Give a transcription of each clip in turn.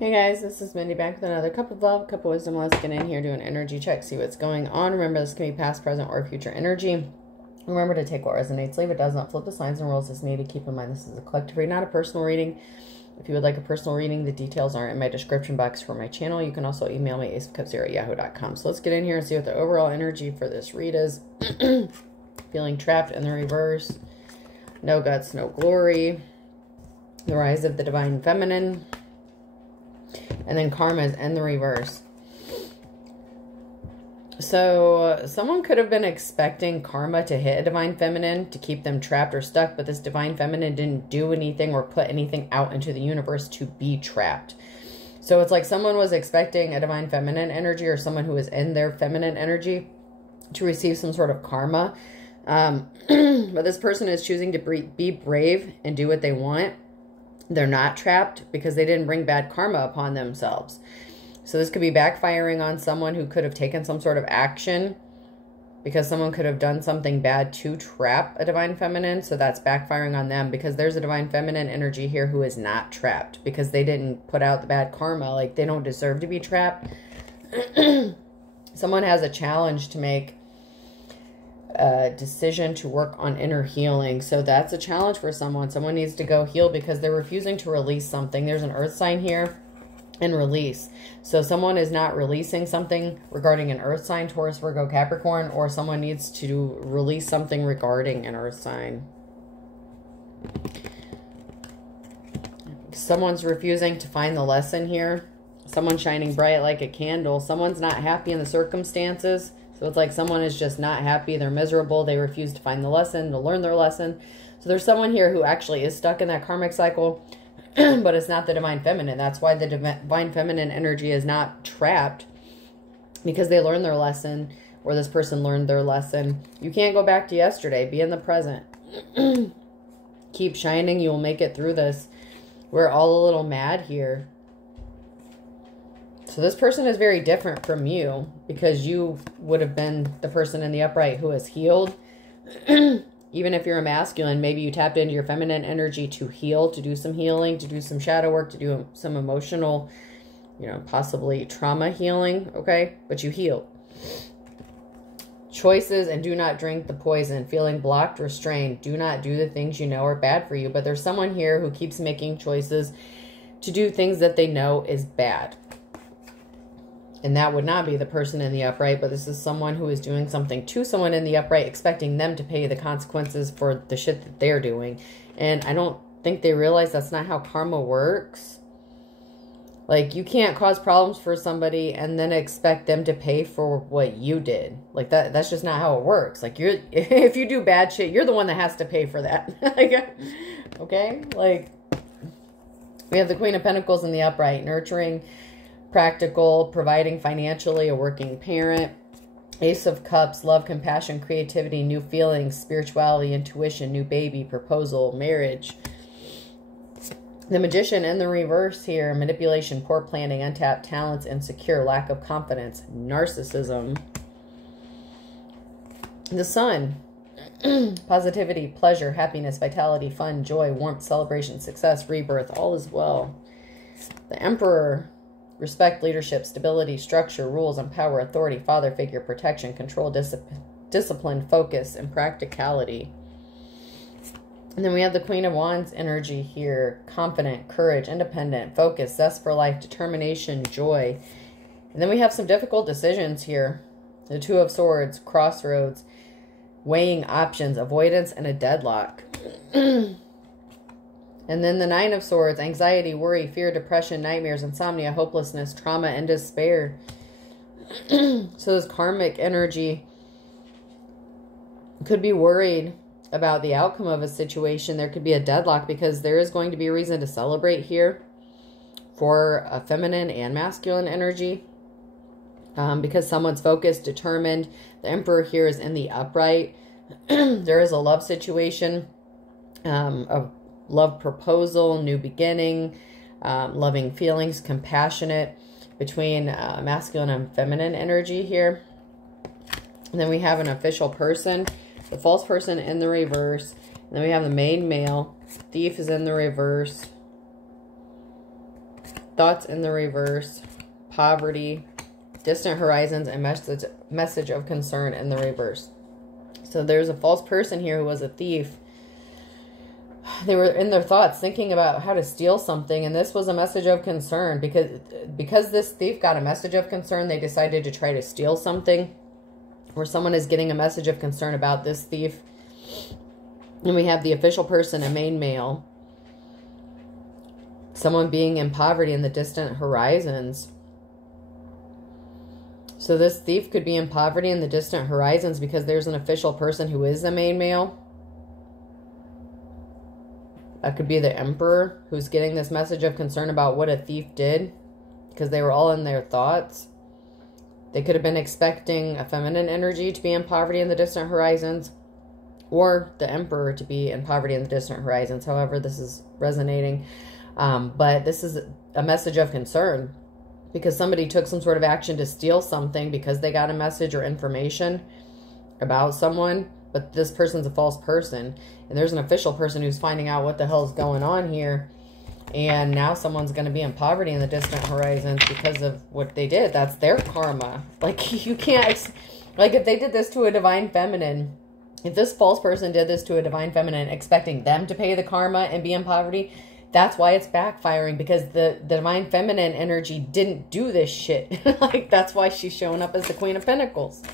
Hey guys, this is Mindy back with another cup of love, cup of wisdom. Let's get in here, do an energy check, see what's going on. Remember, this can be past, present, or future energy. Remember to take what resonates, leave it does not, flip the signs and rules as needed. Keep in mind this is a collective read, not a personal reading. If you would like a personal reading, the details are in my description box for my channel. You can also email me aceofcups0@yahoo.com. So let's get in here and see what the overall energy for this read is. Feeling trapped in the reverse. No guts, no glory. The rise of the divine feminine. And then karma is in the reverse. So someone could have been expecting karma to hit a divine feminine to keep them trapped or stuck, but this divine feminine didn't do anything or put anything out into the universe to be trapped. So it's like someone was expecting a divine feminine energy or someone who is in their feminine energy to receive some sort of karma. But this person is choosing to be brave and do what they want. They're not trapped because they didn't bring bad karma upon themselves. So this could be backfiring on someone who could have taken some sort of action because someone could have done something bad to trap a divine feminine. So that's backfiring on them because there's a divine feminine energy here who is not trapped because they didn't put out the bad karma. Like they don't deserve to be trapped. Someone has a challenge to make, a decision to work on inner healing. So that's a challenge for someone. Someone needs to go heal because they're refusing to release something. There's an earth sign here and release. So someone is not releasing something regarding an earth sign, Taurus, Virgo, Capricorn, or someone needs to release something regarding an earth sign. Someone's refusing to find the lesson here. Someone's shining bright like a candle. Someone's not happy in the circumstances. So it's like someone is just not happy. They're miserable. They refuse to find the lesson, to learn their lesson. So there's someone here who actually is stuck in that karmic cycle, but it's not the divine feminine. That's why the divine feminine energy is not trapped, because they learned their lesson, or this person learned their lesson. You can't go back to yesterday. Be in the present. Keep shining. You will make it through this. We're all a little mad here. So this person is very different from you because you would have been the person in the upright who is healed. Even if you're a masculine, maybe you tapped into your feminine energy to heal, to do some healing, to do some shadow work, to do some emotional, possibly trauma healing, okay? But you healed. Choices and do not drink the poison. Feeling blocked, restrained. Do not do the things you know are bad for you. But there's someone here who keeps making choices to do things that they know is bad. And that would not be the person in the upright, but this is someone who is doing something to someone in the upright, expecting them to pay the consequences for the shit that they're doing. And I don't think they realize that's not how karma works. Like, you can't cause problems for somebody and then expect them to pay for what you did. Like, that's just not how it works. Like, if you do bad shit, you're the one that has to pay for that. Okay? Like, we have the Queen of Pentacles in the upright, nurturing, practical, providing financially, a working parent. Ace of Cups, love, compassion, creativity, new feelings, spirituality, intuition, new baby, proposal, marriage. The Magician in the reverse here, manipulation, poor planning, untapped talents, insecure, lack of confidence, narcissism. The Sun, positivity, pleasure, happiness, vitality, fun, joy, warmth, celebration, success, rebirth, all is well. The Emperor, respect, leadership, stability, structure, rules, and power, authority, father figure, protection, control, discipline, focus, and practicality. And then we have the Queen of Wands energy here. Confident, courage, independent, focus, zest for life, determination, joy. And then we have some difficult decisions here. The Two of Swords, crossroads, weighing options, avoidance, and a deadlock. And then the Nine of Swords, anxiety, worry, fear, depression, nightmares, insomnia, hopelessness, trauma, and despair. So this karmic energy could be worried about the outcome of a situation. There could be a deadlock because there is going to be a reason to celebrate here for a feminine and masculine energy. Because someone's focused, determined. The Emperor here is in the upright. There is a love situation, a love proposal, new beginning, loving feelings, compassionate between masculine and feminine energy here. And then we have an official person, the false person in the reverse. And then we have the main male. Thief is in the reverse. thoughts in the reverse, poverty, distant horizons, and message of concern in the reverse. So there's a false person here who was a thief. They were in their thoughts thinking about how to steal something, and this was a message of concern. Because this thief got a message of concern, they decided to try to steal something, or someone is getting a message of concern about this thief. And we have the official person, a main male. Someone being in poverty in the distant horizons. So this thief could be in poverty in the distant horizons because there's an official person who is a main male. That could be the emperor who's getting this message of concern about what a thief did, because they were all in their thoughts. They could have been expecting a feminine energy to be in poverty in the distant horizons, or the emperor to be in poverty in the distant horizons. However, this is resonating. But this is a message of concern because somebody took some sort of action to steal something because they got a message or information about someone. But this person's a false person. And there's an official person who's finding out what the hell is going on here. And now someone's going to be in poverty in the distant horizons because of what they did. That's their karma. Like, you can't... Like, if they did this to a divine feminine... If this false person did this to a divine feminine expecting them to pay the karma and be in poverty... That's why it's backfiring, because the divine feminine energy didn't do this shit. Like, that's why she's showing up as the Queen of Pentacles.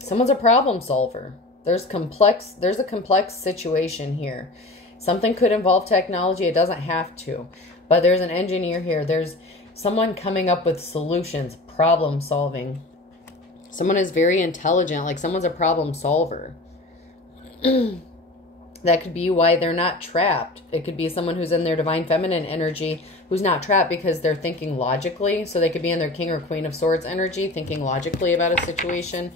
Someone's a problem solver. There's a complex situation here. Something could involve technology. It doesn't have to. But there's an engineer here. There's someone coming up with solutions, problem solving. Someone is very intelligent. Like, someone's a problem solver. That could be why they're not trapped. It could be someone who's in their divine feminine energy who's not trapped because they're thinking logically. So they could be in their King or Queen of Swords energy, thinking logically about a situation,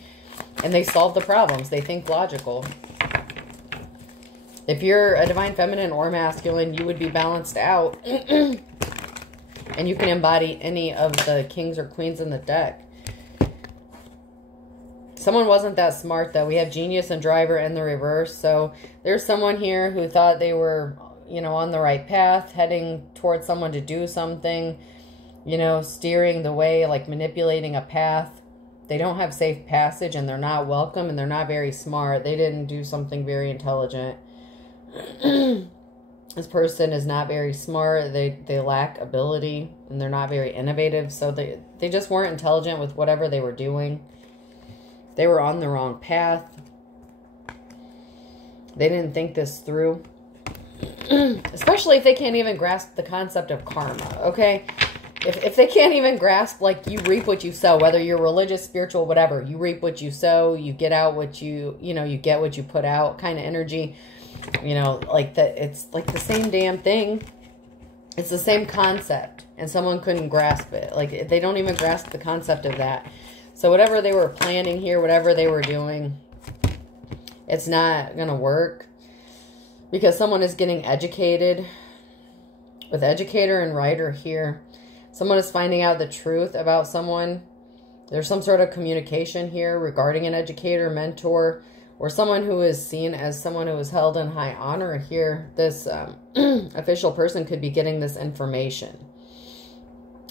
and they solve the problems. They think logical. If you're a divine feminine or masculine, you would be balanced out. And you can embody any of the kings or queens in the deck. Someone wasn't that smart, though. We have genius and driver in the reverse. So there's someone here who thought they were, you know, on the right path, heading towards someone to do something, you know, steering the way, like manipulating a path. They don't have safe passage, and they're not welcome, and they're not very smart. They didn't do something very intelligent. This person is not very smart. They lack ability, and they're not very innovative. So they just weren't intelligent with whatever they were doing. They were on the wrong path. They didn't think this through. Especially if they can't even grasp the concept of karma, okay? If they can't even grasp, like, you reap what you sow, whether you're religious, spiritual, whatever. You reap what you sow. You get out what you get what you put out kind of energy. You know, like that. It's like the same damn thing. It's the same concept. And someone couldn't grasp it. Like, they don't even grasp the concept of that. So whatever they were planning here, whatever they were doing, it's not going to work. Because someone is getting educated. With educator and writer here. Someone is finding out the truth about someone. There's some sort of communication here regarding an educator, mentor, or someone who is seen as someone who is held in high honor here. This official person could be getting this information.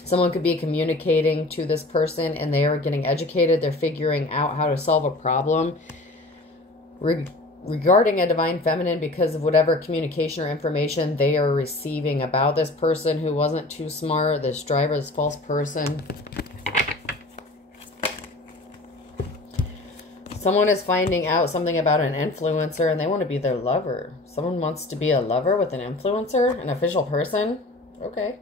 Someone could be communicating to this person and they are getting educated. They're figuring out how to solve a problem regarding a divine feminine because of whatever communication or information they are receiving about this person who wasn't too smart, this driver, this false person. Someone is finding out something about an influencer and they want to be their lover. Someone wants to be a lover with an influencer, an official person. Okay.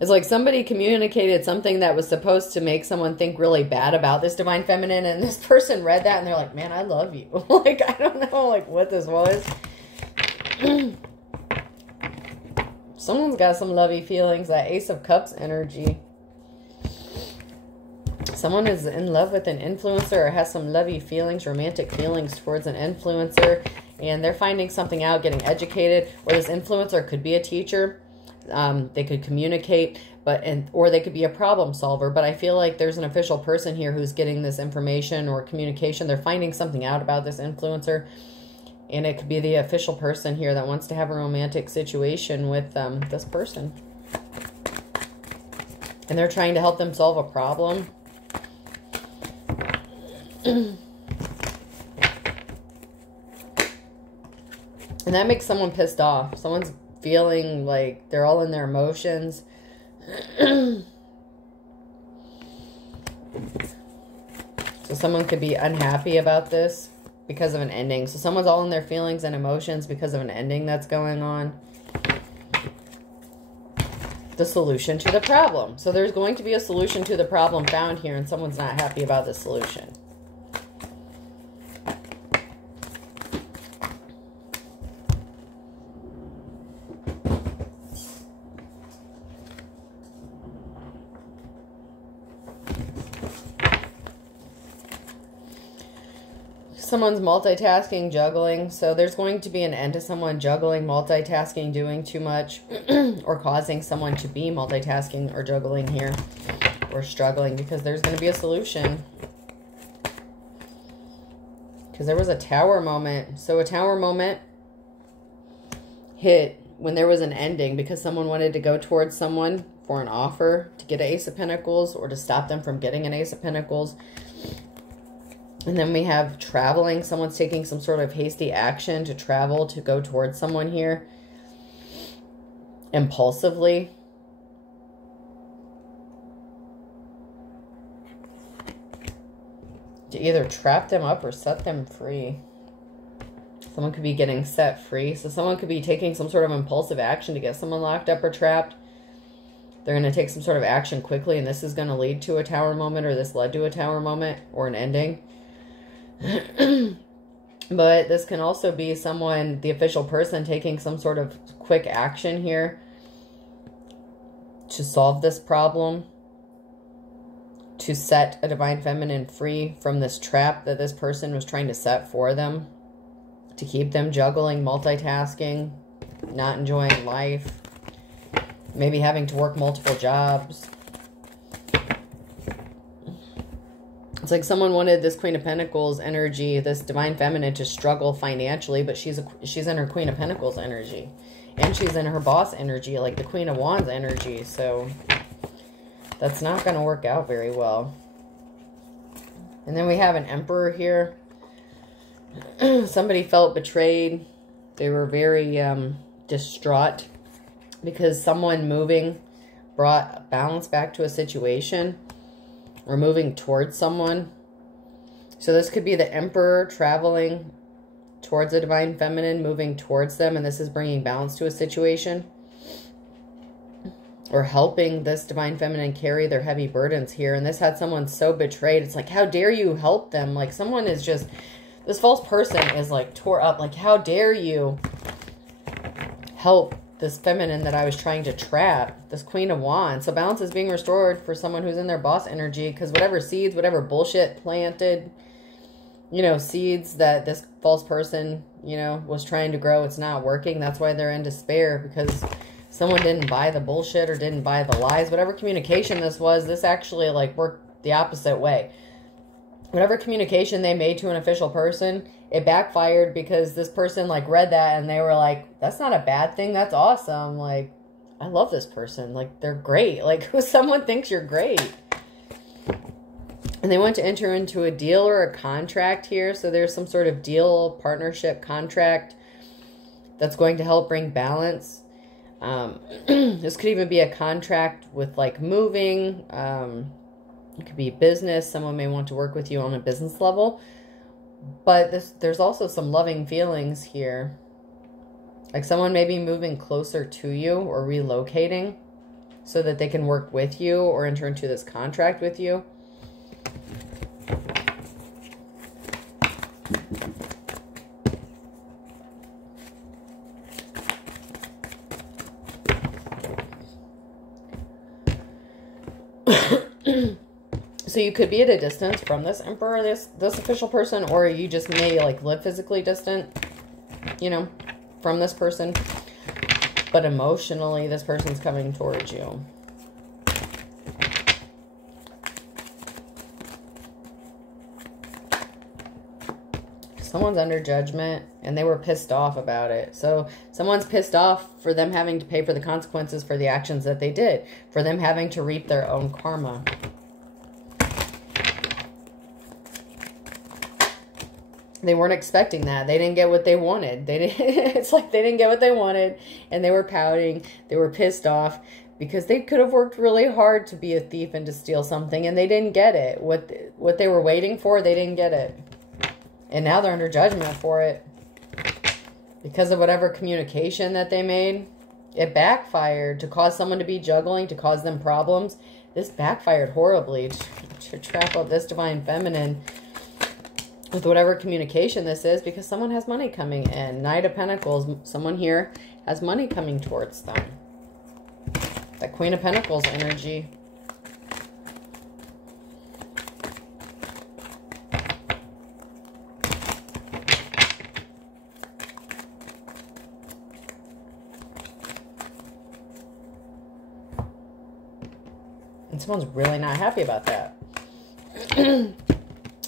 It's like somebody communicated something that was supposed to make someone think really bad about this divine feminine, and this person read that and they're like, man, I love you. Like, I don't know, like, what this was. Someone's got some lovey feelings, that Ace of Cups energy. Someone is in love with an influencer or has some lovey feelings, romantic feelings towards an influencer, and they're finding something out, getting educated, or this influencer could be a teacher. They could communicate, or they could be a problem solver, but I feel like there's an official person here who's getting this information or communication. They're finding something out about this influencer, and it could be the official person here that wants to have a romantic situation with this person. And they're trying to help them solve a problem. And that makes someone pissed off. Someone's feeling like they're all in their emotions. So someone could be unhappy about this because of an ending. So someone's all in their feelings and emotions because of an ending that's going on. The solution to the problem. So there's going to be a solution to the problem found here, and someone's not happy about the solution. Someone's multitasking, juggling. So there's going to be an end to someone juggling, multitasking, doing too much, or causing someone to be multitasking or juggling here, or struggling, because there's going to be a solution. Because there was a tower moment. So a tower moment hit when there was an ending, because someone wanted to go towards someone for an offer to get an Ace of Pentacles, or to stop them from getting an Ace of Pentacles. And then we have traveling. Someone's taking some sort of hasty action to travel, to go towards someone here. Impulsively. To either trap them up or set them free. Someone could be getting set free. So someone could be taking some sort of impulsive action to get someone locked up or trapped. They're going to take some sort of action quickly, and this is going to lead to a tower moment, or this led to a tower moment, or an ending. But this can also be someone, the official person, taking some sort of quick action here to solve this problem, to set a divine feminine free from this trap that this person was trying to set for them, to keep them juggling, multitasking, not enjoying life, maybe having to work multiple jobs. It's like someone wanted this Queen of Pentacles energy, this divine feminine, to struggle financially, but she's in her Queen of Pentacles energy, and she's in her boss energy, like the Queen of Wands energy. So that's not going to work out very well. And then we have an Emperor here. Somebody felt betrayed. They were very distraught because someone moving brought balance back to a situation. Or moving towards someone. So this could be the Emperor traveling towards a divine feminine, moving towards them, and this is bringing balance to a situation. Or helping this divine feminine carry their heavy burdens here. And this had someone so betrayed. It's like, how dare you help them? Like, someone is just, this false person is like tore up. Like, how dare you help this feminine that I was trying to trap, this Queen of Wands. So balance is being restored for someone who's in their boss energy, because whatever seeds, whatever bullshit planted, you know, seeds that this false person, you know, was trying to grow, it's not working. That's why they're in despair, because someone didn't buy the bullshit or didn't buy the lies. Whatever communication this was, this actually like worked the opposite way. Whatever communication they made to an official person, it backfired, because this person like read that and they were like, that's not a bad thing. That's awesome. Like, I love this person. Like, they're great. Like, someone thinks you're great. And they want to enter into a deal or a contract here. So there's some sort of deal, partnership, contract that's going to help bring balance. This could even be a contract with like moving. It could be business. Someone may want to work with you on a business level. But there's also some loving feelings here. Like someone may be moving closer to you or relocating so that they can work with you or enter into this contract with you. So you could be at a distance from this Emperor, this official person, or you just may like live physically distant, you know, from this person. But emotionally, this person's coming towards you. Someone's under judgment and they were pissed off about it. So someone's pissed off for them having to pay for the consequences for the actions that they did, for them having to reap their own karma. They weren't expecting that. They didn't get what they wanted. They didn't, it's like they didn't get what they wanted and they were pouting. They were pissed off because they could have worked really hard to be a thief and to steal something and they didn't get it. What they were waiting for, they didn't get it. And now they're under judgment for it. Because of whatever communication that they made. It backfired to cause someone to be juggling, to cause them problems. This backfired horribly to trap up this divine feminine with whatever communication this is, because someone has money coming in. Knight of Pentacles, someone here has money coming towards them. That Queen of Pentacles energy. And someone's really not happy about that.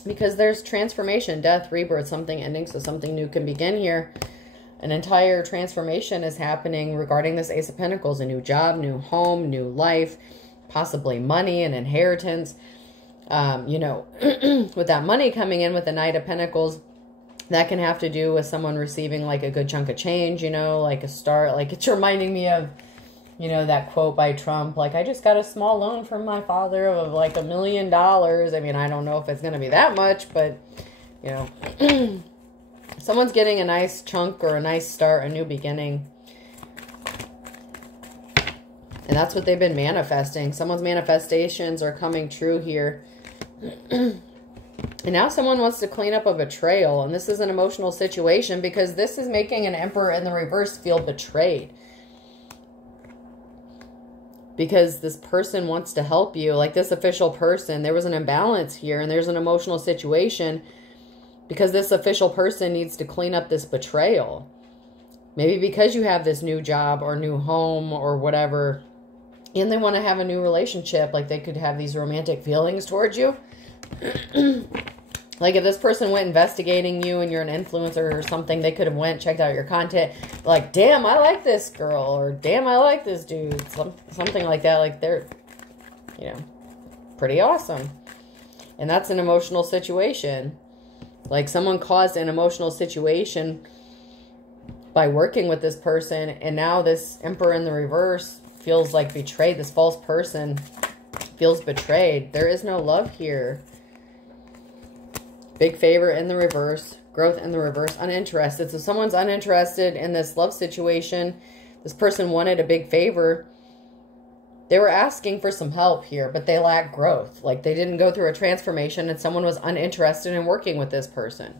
Because there's transformation, death, rebirth, something ending, so something new can begin here. An entire transformation is happening regarding this Ace of Pentacles. A new job, new home, new life, possibly money and inheritance. You know, with that money coming in with the Knight of Pentacles, that can have to do with someone receiving like a good chunk of change, you know, like a start. Like it's reminding me of, you know, that quote by Trump, like, I just got a small loan from my father of like $1 million. I mean, I don't know if it's going to be that much, but, you know, someone's getting a nice chunk or a nice start, a new beginning. And that's what they've been manifesting. Someone's manifestations are coming true here. And now someone wants to clean up a betrayal. And this is an emotional situation because this is making an Emperor in the reverse feel betrayed. Because this person wants to help you, like this official person. There was an imbalance here and there's an emotional situation because this official person needs to clean up this betrayal. Maybe because you have this new job or new home or whatever, and they want to have a new relationship, like they could have these romantic feelings towards you. Like if this person went investigating you and you're an influencer or something, they could have went, checked out your content. Like, damn, I like this girl. Or damn, I like this dude. Something like that. Like they're, you know, pretty awesome. And that's an emotional situation. Like someone caused an emotional situation by working with this person. And now this Emperor in the reverse feels like betrayed. This false person feels betrayed. There is no love here. Big favor in the reverse. Growth in the reverse. Uninterested. So someone's uninterested in this love situation. This person wanted a big favor. They were asking for some help here, but they lack growth. Like they didn't go through a transformation and someone was uninterested in working with this person.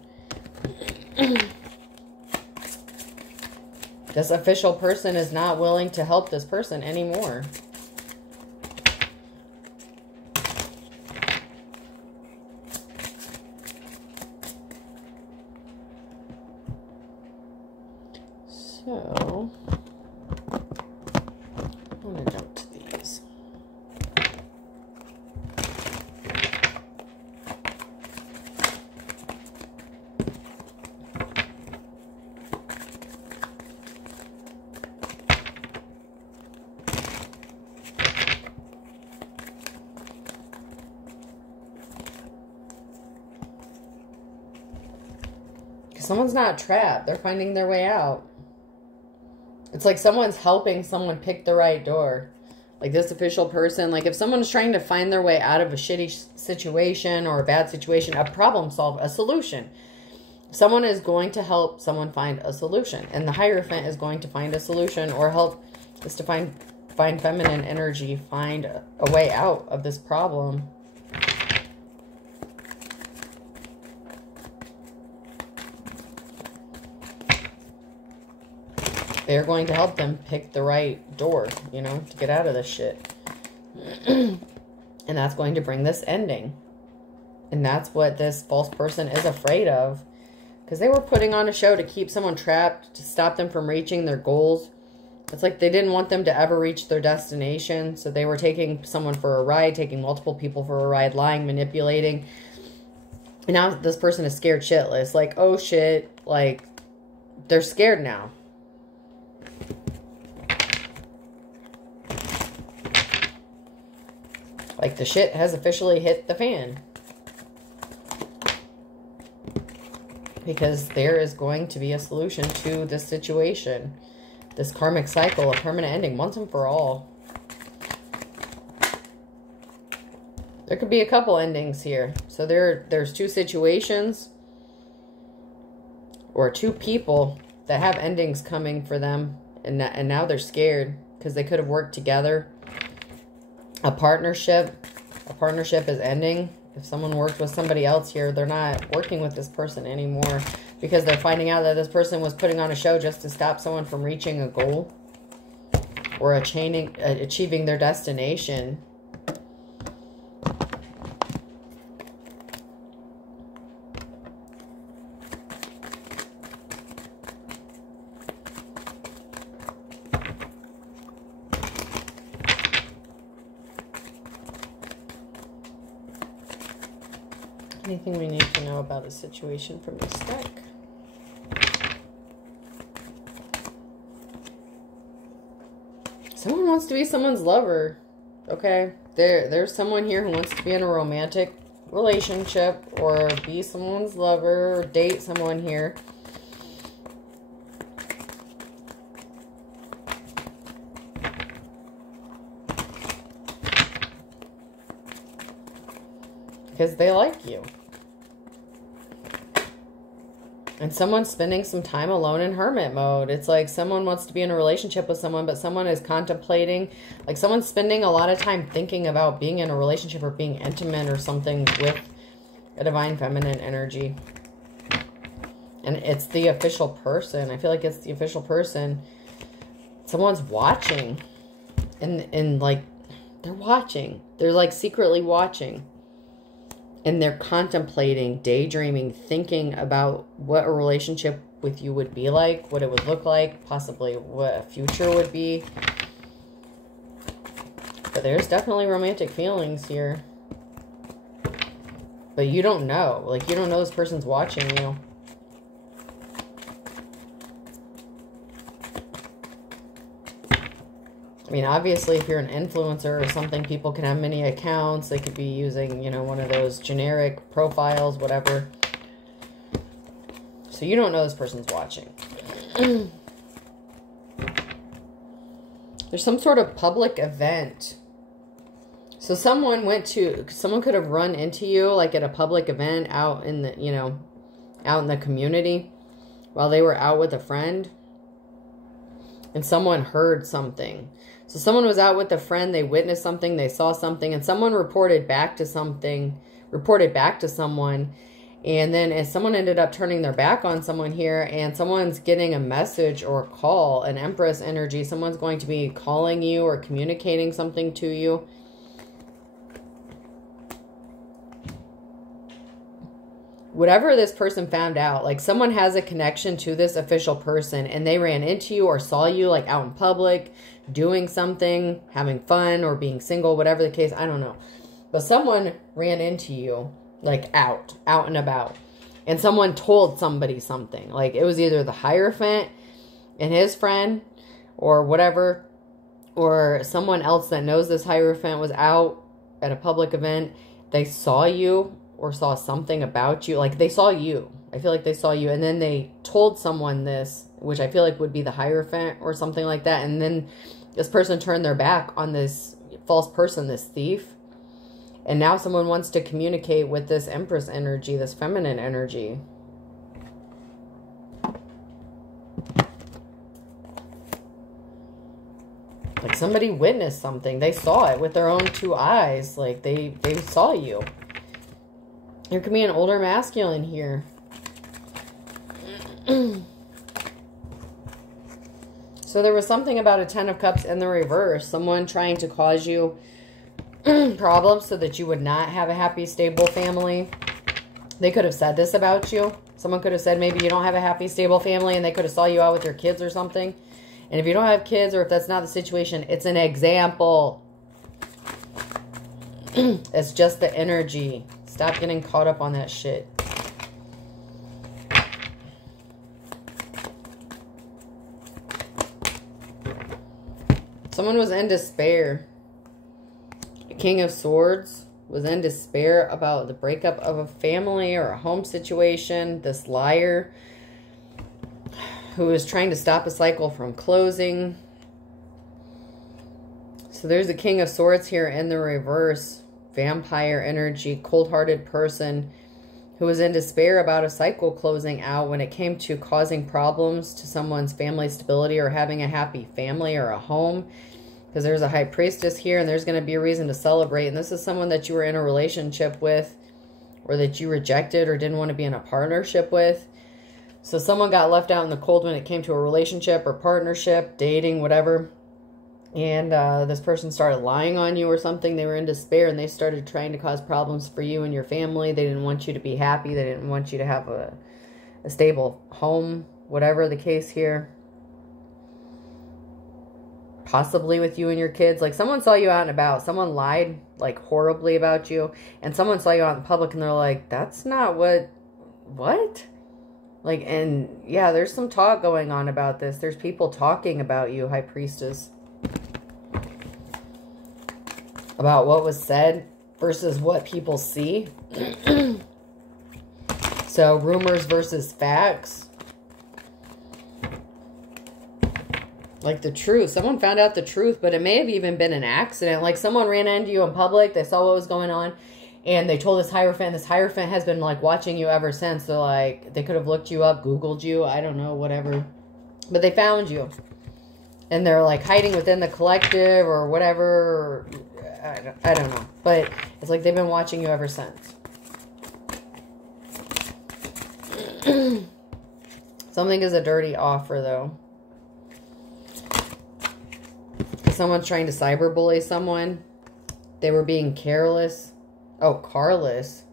This official person is not willing to help this person anymore. So, I'm going to jump to these. Because someone's not trapped. They're finding their way out. It's like someone's helping someone pick the right door. Like this official person, like if someone's trying to find their way out of a shitty situation or a bad situation, a problem solve, a solution. Someone is going to help someone find a solution. And the Hierophant is going to find a solution or help this to find feminine energy, find a way out of this problem. They're going to help them pick the right door, you know, to get out of this shit. And that's going to bring this ending. And that's what this false person is afraid of. Because they were putting on a show to keep someone trapped, to stop them from reaching their goals. It's like they didn't want them to ever reach their destination. So they were taking someone for a ride, taking multiple people for a ride, lying, manipulating. And now this person is scared shitless. Like, oh shit. Like, they're scared now. Like, the shit has officially hit the fan. Because there is going to be a solution to this situation. This karmic cycle, a permanent ending, once and for all. There could be a couple endings here. So there's two situations or two people that have endings coming for them. And now they're scared because they could have worked together. A partnership is ending. If someone worked with somebody else here, they're not working with this person anymore because they're finding out that this person was putting on a show just to stop someone from reaching a goal or achieving their destination. Anything we need to know about the situation from this deck? Someone wants to be someone's lover. Okay? There's someone here who wants to be in a romantic relationship or be someone's lover or date someone here. Because they like you. And someone's spending some time alone in hermit mode. It's like someone wants to be in a relationship with someone, but someone is contemplating. Like someone's spending a lot of time thinking about being in a relationship or being intimate or something with a divine feminine energy. And it's the official person. I feel like it's the official person. Someone's watching. And like, they're watching. They're like secretly watching. And they're contemplating, daydreaming, thinking about what a relationship with you would be like, what it would look like, possibly what a future would be. But there's definitely romantic feelings here. But you don't know. Like, you don't know this person's watching you. I mean, obviously, if you're an influencer or something, people can have many accounts. They could be using, you know, one of those generic profiles, whatever. So you don't know this person's watching. There's some sort of public event. So someone could have run into you, like at a public event out in the, you know, out in the community while they were out with a friend. And someone heard something. So someone was out with a friend, they witnessed something, they saw something, and someone reported back to someone. And then as someone ended up turning their back on someone here, and someone's getting a message or a call, an Empress energy, someone's going to be calling you or communicating something to you. Whatever this person found out, like someone has a connection to this official person and they ran into you or saw you like out in public, doing something, having fun or being single, whatever the case, I don't know. But someone ran into you like out and about. And someone told somebody something. Like it was either the Hierophant and his friend or whatever. Or someone else that knows this Hierophant was out at a public event. They saw you or saw something about you. Like they saw you. I feel like they saw you. And then they told someone this, which I feel like would be the Hierophant or something like that. And then this person turned their back on this false person, this thief. And now someone wants to communicate with this Empress energy, this feminine energy. Like somebody witnessed something. They saw it with their own two eyes. Like they saw you. There could be an older masculine here. So there was something about a Ten of Cups in the reverse. Someone trying to cause you problems so that you would not have a happy, stable family. They could have said this about you. Someone could have said maybe you don't have a happy, stable family, and they could have saw you out with your kids or something. And if you don't have kids, or if that's not the situation, it's an example. It's just the energy. Stop getting caught up on that shit. Someone was in despair. The King of Swords was in despair about the breakup of a family or a home situation. This liar who is trying to stop a cycle from closing. So there's the King of Swords here in the reverse. Vampire energy, cold-hearted person who was in despair about a cycle closing out when it came to causing problems to someone's family stability or having a happy family or a home. Because there's a High Priestess here, and there's going to be a reason to celebrate. And this is someone that you were in a relationship with, or that you rejected or didn't want to be in a partnership with. So someone got left out in the cold when it came to a relationship or partnership, dating, whatever. And this person started lying on you or something. They were in despair, and they started trying to cause problems for you and your family. They didn't want you to be happy. They didn't want you to have a stable home, whatever the case here. Possibly with you and your kids. Like, someone saw you out and about. Someone lied, like, horribly about you. And someone saw you out in public, and they're like, that's not what? Like, and, yeah, there's some talk going on about this. There's people talking about you, High Priestess. About what was said versus what people see. So, rumors versus facts. Like the truth. Someone found out the truth, but it may have even been an accident. Like someone ran into you in public. They saw what was going on. And they told this Hierophant. This Hierophant has been like watching you ever since. They're like, they could have looked you up, Googled you. I don't know, whatever. But they found you. And they're like hiding within the collective or whatever. I don't know. But it's like they've been watching you ever since. Something is a dirty offer though. Someone's trying to cyberbully someone. They were being careless. Oh, carless.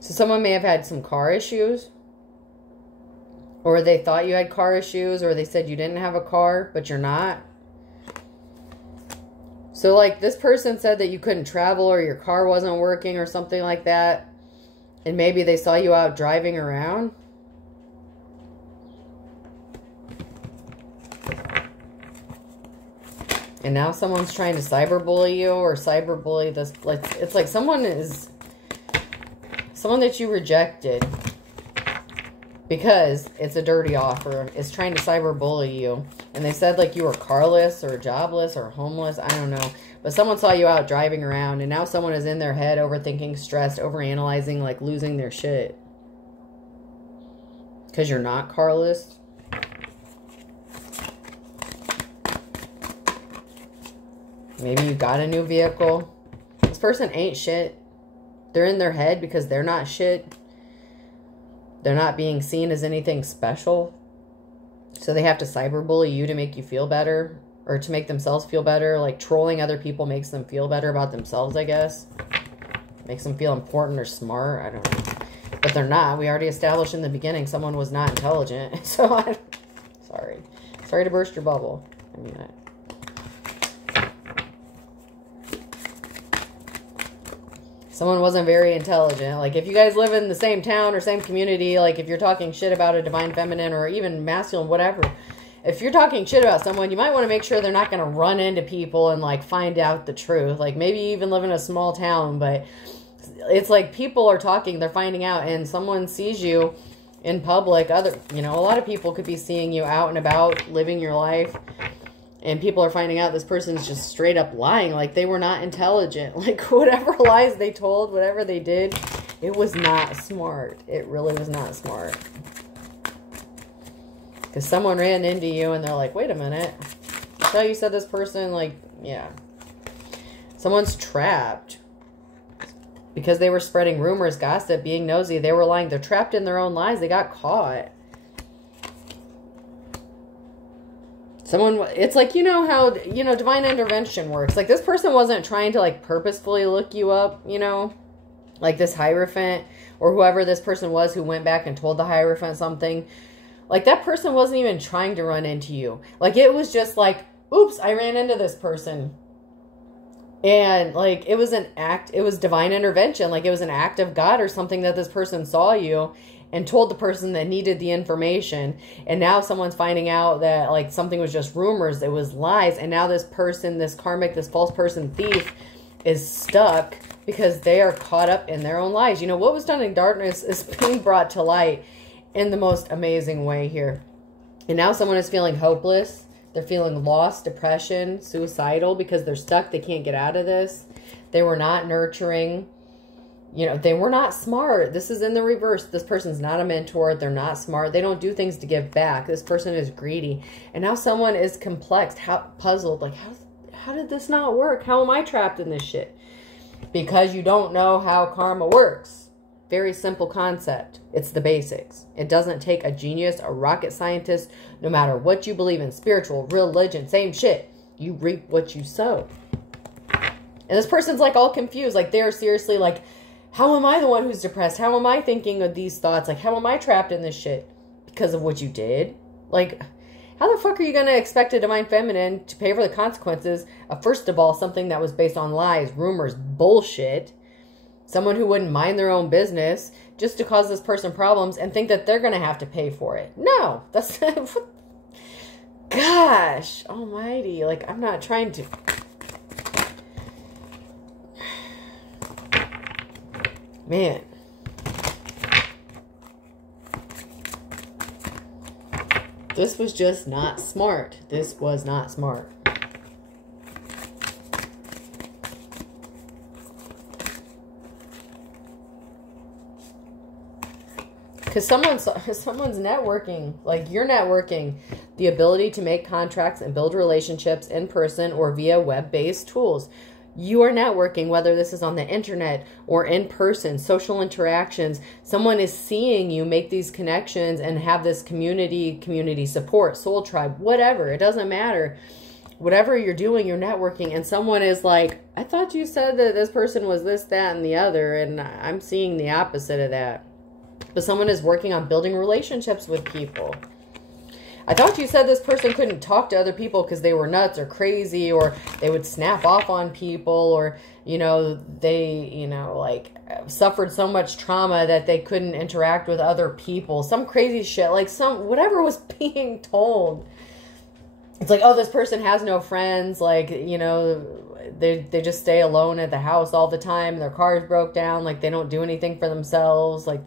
So someone may have had some car issues. Or they thought you had car issues. Or they said you didn't have a car, but you're not. So like this person said that you couldn't travel or your car wasn't working or something like that. And maybe they saw you out driving around. And now someone's trying to cyberbully you or cyberbully this. It's like someone that you rejected because it's a dirty offer. Is trying to cyberbully you. And they said like you were carless or jobless or homeless. I don't know. But someone saw you out driving around. And now someone is in their head overthinking, stressed, overanalyzing, like losing their shit. Because you're not carless. Maybe you got a new vehicle. This person ain't shit. They're in their head because they're not shit. They're not being seen as anything special. So they have to cyberbully you to make you feel better. Or to make themselves feel better. Like trolling other people makes them feel better about themselves, I guess. Makes them feel important or smart. I don't know. But they're not. We already established in the beginning someone was not intelligent. So sorry. Sorry to burst your bubble. I mean, someone wasn't very intelligent. Like, if you guys live in the same town or same community, like, if you're talking shit about a divine feminine or even masculine, whatever, if you're talking shit about someone, you might want to make sure they're not going to run into people and, like, find out the truth. Like, maybe you even live in a small town, but it's like people are talking, they're finding out, and someone sees you in public. A lot of people could be seeing you out and about, living your life. And people are finding out this person's just straight up lying. Like, they were not intelligent. Like, whatever lies they told, whatever they did, it was not smart. It really was not smart. Because someone ran into you and they're like, wait a minute. I thought you said this person, like, yeah. Someone's trapped. Because they were spreading rumors, gossip, being nosy. They were lying. They're trapped in their own lies. They got caught. It's like, you know how, divine intervention works. Like, this person wasn't trying to, like, purposefully look you up, like this Hierophant or whoever this person was who went back and told the Hierophant something. Like, that person wasn't even trying to run into you. Like, it was just like, oops, I ran into this person. And, like, it was an act, it was divine intervention. Like, it was an act of God or something that this person saw you. and told the person that needed the information. And now someone's finding out that like something was just rumors, it was lies. And now this person, this karmic, this false person thief is stuck because they are caught up in their own lies. You know, what was done in darkness is being brought to light in the most amazing way here. And now someone is feeling hopeless. They're feeling lost, depression, suicidal because they're stuck. They can't get out of this. They were not nurturing. You know, they were not smart. This is in the reverse. This person's not a mentor. They're not smart. They don't do things to give back. This person is greedy. And now someone is complex, puzzled. Like, how did this not work? How am I trapped in this shit? Because you don't know how karma works. Very simple concept. It's the basics. It doesn't take a genius, a rocket scientist, no matter what you believe in, spiritual, religion, same shit. You reap what you sow. And this person's like all confused. Like they're seriously like, how am I the one who's depressed? How am I thinking of these thoughts? Like, how am I trapped in this shit? Because of what you did? Like, how the fuck are you going to expect a divine feminine to pay for the consequences of, first of all, something that was based on lies, rumors, bullshit? Someone who wouldn't mind their own business just to cause this person problems and think that they're going to have to pay for it. No, that's gosh almighty. Like, I'm not trying to. Man. This was just not smart. This was not smart. Because someone's networking, like you're networking, the ability to make contracts and build relationships in person or via web-based tools. You are networking, whether this is on the internet or in person, social interactions. Someone is seeing you make these connections and have this community support, soul tribe, whatever. It doesn't matter. Whatever you're doing, you're networking. And someone is like, I thought you said that this person was this, that, and the other. And I'm seeing the opposite of that. But someone is working on building relationships with people. I thought you said this person couldn't talk to other people because they were nuts or crazy, or they would snap off on people, or, you know, they, you know, like suffered so much trauma that they couldn't interact with other people. Some crazy shit, like whatever was being told. It's like, oh, this person has no friends. Like, you know, they just stay alone at the house all the time. Their cars broke down. Like, they don't do anything for themselves. Like,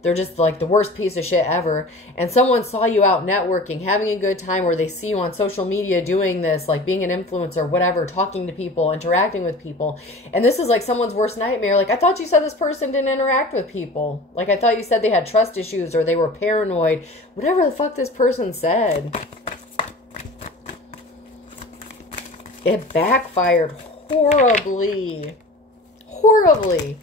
they're just like the worst piece of shit ever. And someone saw you out networking, having a good time, or they see you on social media doing this, like being an influencer, whatever, talking to people, interacting with people. And this is like someone's worst nightmare. Like, I thought you said this person didn't interact with people. Like, I thought you said they had trust issues or they were paranoid. Whatever the fuck this person said. It backfired horribly. Horribly.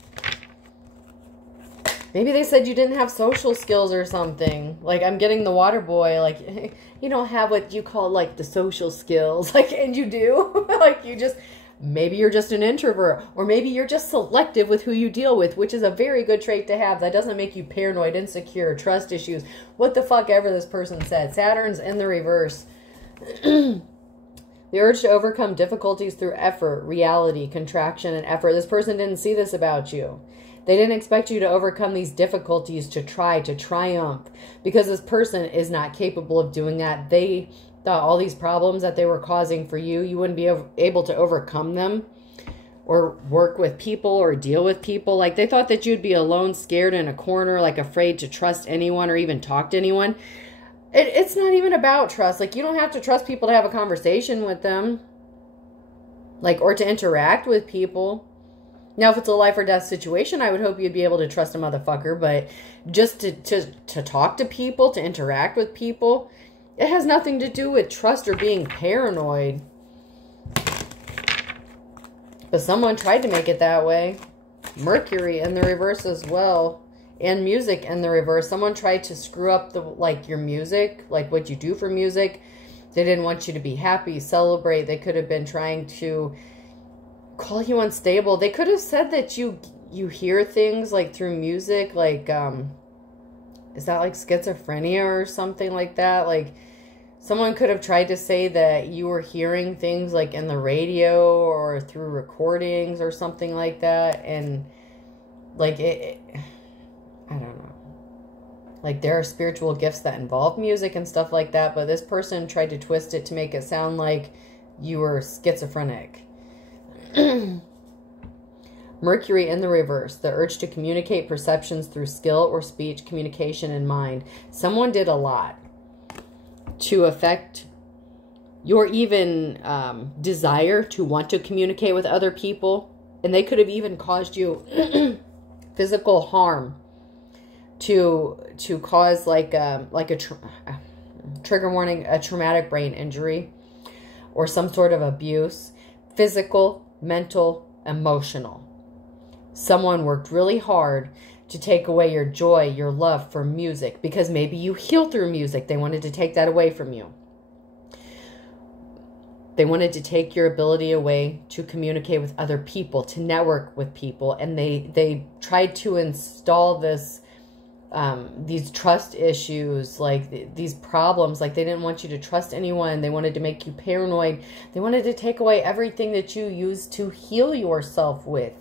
Maybe they said you didn't have social skills or something. Like, I'm getting the water boy. Like, you don't have what you call, like, the social skills. Like, and you do. Like, you just, maybe you're just an introvert. Or maybe you're just selective with who you deal with, which is a very good trait to have. That doesn't make you paranoid, insecure, trust issues. What the fuck ever this person said. Saturn's in the reverse. The urge to overcome difficulties through effort, reality, contraction, and effort. This person didn't see this about you. They didn't expect you to overcome these difficulties to try to triumph, because this person is not capable of doing that. They thought all these problems that they were causing for you, you wouldn't be able to overcome them or work with people or deal with people. Like, they thought that you'd be alone, scared in a corner, like afraid to trust anyone or even talk to anyone. It's not even about trust. Like, you don't have to trust people to have a conversation with them, like, or to interact with people. Now, if it's a life or death situation, I would hope you'd be able to trust a motherfucker. But just to talk to people, to interact with people, it has nothing to do with trust or being paranoid. But someone tried to make it that way. Mercury in the reverse as well. And music in the reverse. Someone tried to screw up your music, like what you do for music. They didn't want you to be happy, celebrate. They could have been trying to call you unstable. They could have said that you hear things like through music, like is that like schizophrenia or something like that? Like, someone could have tried to say that you were hearing things like in the radio or through recordings or something like that, and like it I don't know. Like there are spiritual gifts that involve music and stuff like that, but this person tried to twist it to make it sound like you were schizophrenic. Mercury in the reverse, the urge to communicate perceptions through skill or speech, communication, and mind. Someone did a lot to affect your even desire to want to communicate with other people. And they could have even caused you physical harm to cause like a trigger warning, a traumatic brain injury or some sort of abuse, physical, mental, emotional. Someone worked really hard to take away your joy, your love for music, because maybe you heal through music. They wanted to take that away from you. They wanted to take your ability away to communicate with other people, to network with people. And they tried to install this, these trust issues, like these problems. Like they didn't want you to trust anyone. They wanted to make you paranoid. They wanted to take away everything that you used to heal yourself with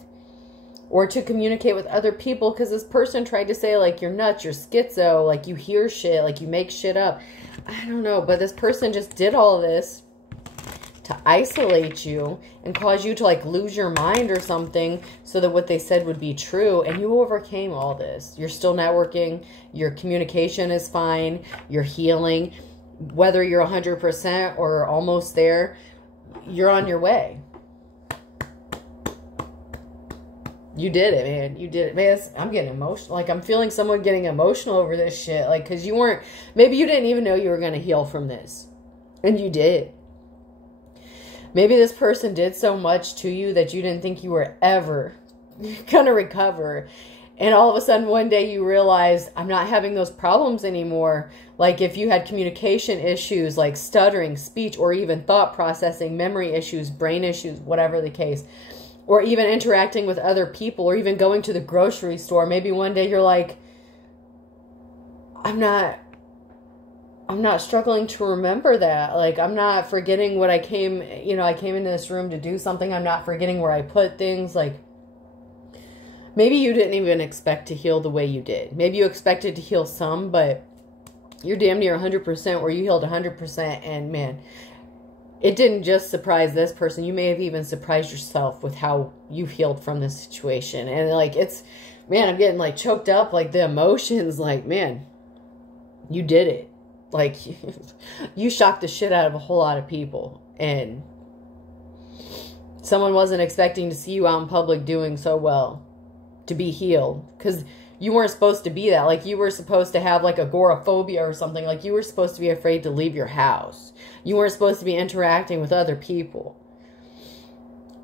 or to communicate with other people. Because this person tried to say like you're nuts, you're schizo, like you hear shit, like you make shit up. I don't know, but this person just did all this to isolate you and cause you to like lose your mind or something so that what they said would be true. And you overcame all this. You're still networking. Your communication is fine. You're healing. Whether you're 100% or almost there, you're on your way. You did it, man. You did it. Man, I'm getting emotional. Like, I'm feeling someone getting emotional over this shit. Like, because you weren't, maybe you didn't even know you were going to heal from this. And you did. Maybe this person did so much to you that you didn't think you were ever going to recover. And all of a sudden, one day you realized, I'm not having those problems anymore. Like, if you had communication issues, like stuttering, speech, or even thought processing, memory issues, brain issues, whatever the case, or even interacting with other people, or even going to the grocery store. Maybe one day you're like, I'm not struggling to remember that. Like, I'm not forgetting what I came into this room to do something. I'm not forgetting where I put things. Like, maybe you didn't even expect to heal the way you did. Maybe you expected to heal some, but you're damn near 100% where you healed 100%. And man, it didn't just surprise this person. You may have even surprised yourself with how you healed from this situation. And like, man, I'm getting like choked up, like the emotions, like, man, you did it. Like, you shocked the shit out of a whole lot of people. And someone wasn't expecting to see you out in public doing so well to be healed. Because you weren't supposed to be that. Like, you were supposed to have like agoraphobia or something. Like, you were supposed to be afraid to leave your house. You weren't supposed to be interacting with other people.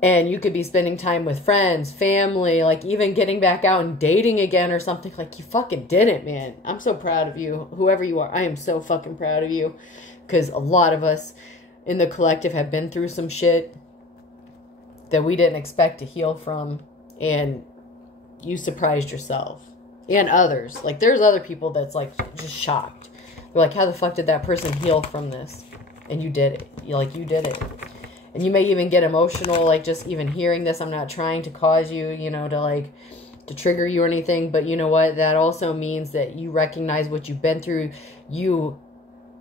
And you could be spending time with friends, family, like even getting back out and dating again or something. Like, you fucking did it, man. I'm so proud of you. Whoever you are, I am so fucking proud of you. Because a lot of us in the collective have been through some shit that we didn't expect to heal from. And you surprised yourself. And others. Like, there's other people that's like just shocked. They're like, how the fuck did that person heal from this? And you did it. You did it. And you may even get emotional, like just even hearing this. I'm not trying to cause you, to trigger you or anything. But you know what? That also means that you recognize what you've been through. You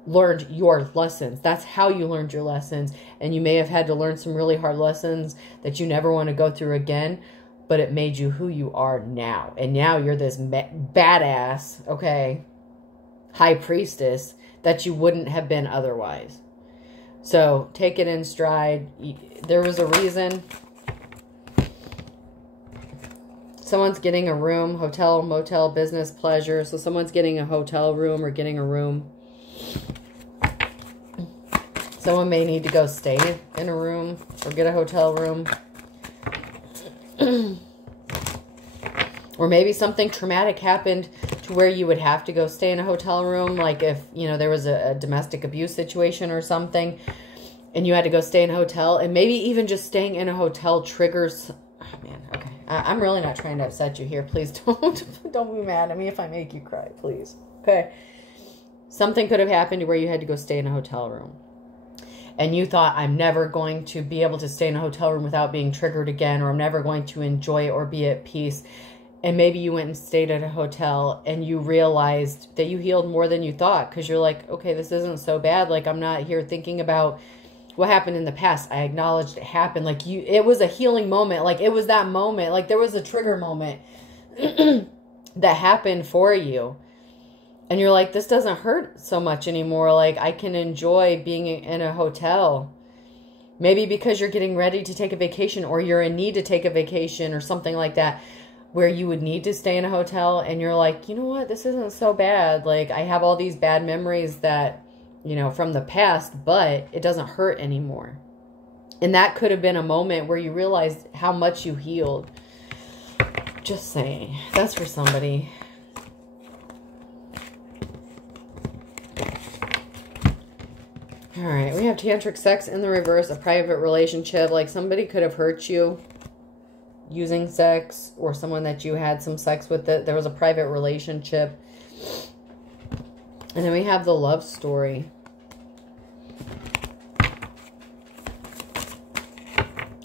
learned your lessons. That's how you learned your lessons. And you may have had to learn some really hard lessons that you never want to go through again. But it made you who you are now. And now you're this badass, okay, high priestess that you wouldn't have been otherwise. So take it in stride. There was a reason. Someone's getting a room, hotel, motel, business, pleasure. So someone's getting a hotel room or getting a room. Someone may need to go stay in a room or get a hotel room. Or maybe something traumatic happened to where you would have to go stay in a hotel room. Like if, there was a domestic abuse situation or something and you had to go stay in a hotel. And maybe even just staying in a hotel triggers... Oh, man, okay. I'm really not trying to upset you here. Please don't be mad at me if I make you cry, please. Okay. Something could have happened to where you had to go stay in a hotel room. And you thought, I'm never going to be able to stay in a hotel room without being triggered again, or I'm never going to enjoy it or be at peace. And maybe you went and stayed at a hotel and you realized that you healed more than you thought, because you're like, okay, this isn't so bad. Like, I'm not here thinking about what happened in the past. I acknowledged it happened. Like, it was a healing moment. Like, it was that moment. Like, there was a trigger moment that happened for you. And you're like, this doesn't hurt so much anymore. Like, I can enjoy being in a hotel. Maybe because you're getting ready to take a vacation, or you're in need to take a vacation or something like that, where you would need to stay in a hotel, and you're like, you know what, this isn't so bad. Like, I have all these bad memories that, you know, from the past, but it doesn't hurt anymore. And that could have been a moment where you realized how much you healed. Just saying. That's for somebody. All right, we have tantric sex in the reverse, a private relationship. Like, somebody could have hurt you using sex, or someone that you had some sex with. There was a private relationship. And then we have the love story.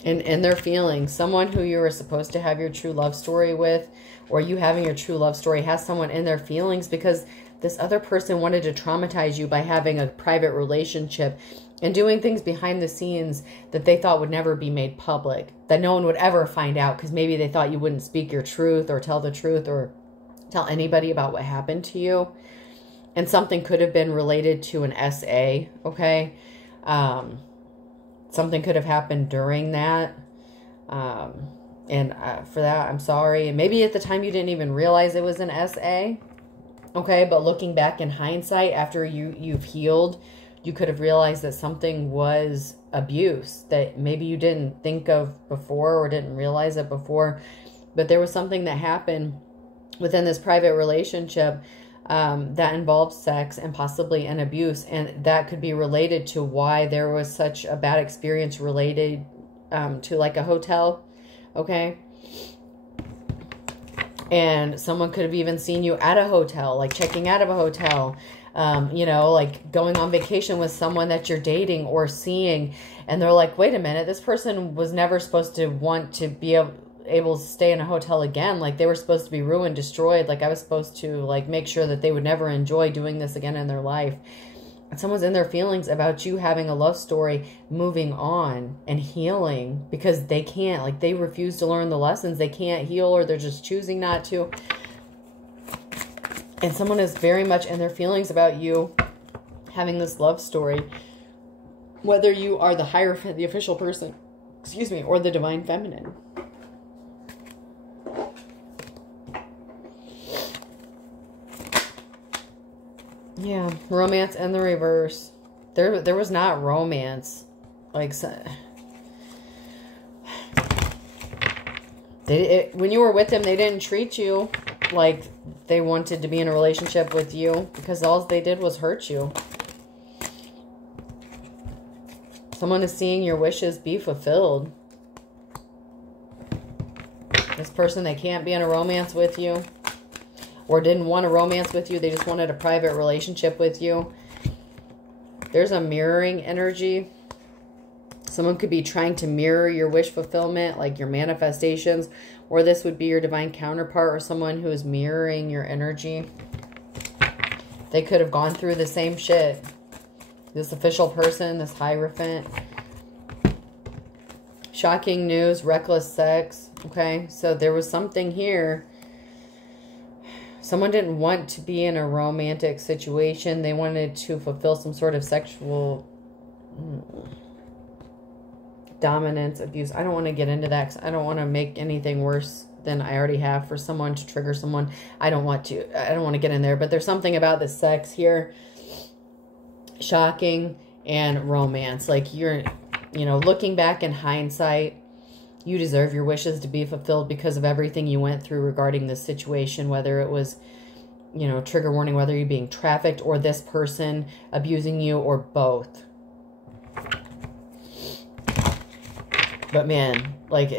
And their feelings. Someone who you were supposed to have your true love story with, or you having your true love story, has someone in their feelings because this other person wanted to traumatize you by having a private relationship and doing things behind the scenes that they thought would never be made public, that no one would ever find out, because maybe they thought you wouldn't speak your truth or tell the truth or tell anybody about what happened to you. And something could have been related to an SA, okay? Something could have happened during that. And for that, I'm sorry. And maybe at the time you didn't even realize it was an SA, okay? But looking back in hindsight, after you've healed, you could have realized that something was abuse that maybe you didn't think of before or didn't realize it before. But there was something that happened within this private relationship that involved sex and possibly an abuse. And that could be related to why there was such a bad experience related to like a hotel, okay? And someone could have even seen you at a hotel, like checking out of a hotel. You know, like going on vacation with someone that you're dating or seeing, and they're like, wait a minute, this person was never supposed to want to be able to stay in a hotel again. Like, they were supposed to be ruined, destroyed. Like, I was supposed to like make sure that they would never enjoy doing this again in their life. And someone's in their feelings about you having a love story, moving on and healing, because they can't, like, they refuse to learn the lessons. They can't heal, or they're just choosing not to. And someone is very much in their feelings about you having this love story. Whether you are the Hierophant, the official person, excuse me, or the Divine Feminine. Yeah, romance in the reverse. There was not romance. Like, when you were with them, they didn't treat you like they wanted to be in a relationship with you, because all they did was hurt you. Someone is seeing your wishes be fulfilled. This person, they can't be in a romance with you, or didn't want a romance with you. They just wanted a private relationship with you. There's a mirroring energy. Someone could be trying to mirror your wish fulfillment, like your manifestations, or this would be your divine counterpart, or someone who is mirroring your energy. They could have gone through the same shit. This official person, this Hierophant. Shocking news, reckless sex. Okay, so there was something here. Someone didn't want to be in a romantic situation. They wanted to fulfill some sort of sexual dominance, abuse. I don't want to get into that, because I don't want to make anything worse than I already have for someone, to trigger someone. I don't want to get in there. But there's something about the sex here. Shocking and romance. Like, you're, you know, looking back in hindsight, you deserve your wishes to be fulfilled because of everything you went through regarding this situation, whether it was, you know, trigger warning, whether you're being trafficked, or this person abusing you, or both. But man, like,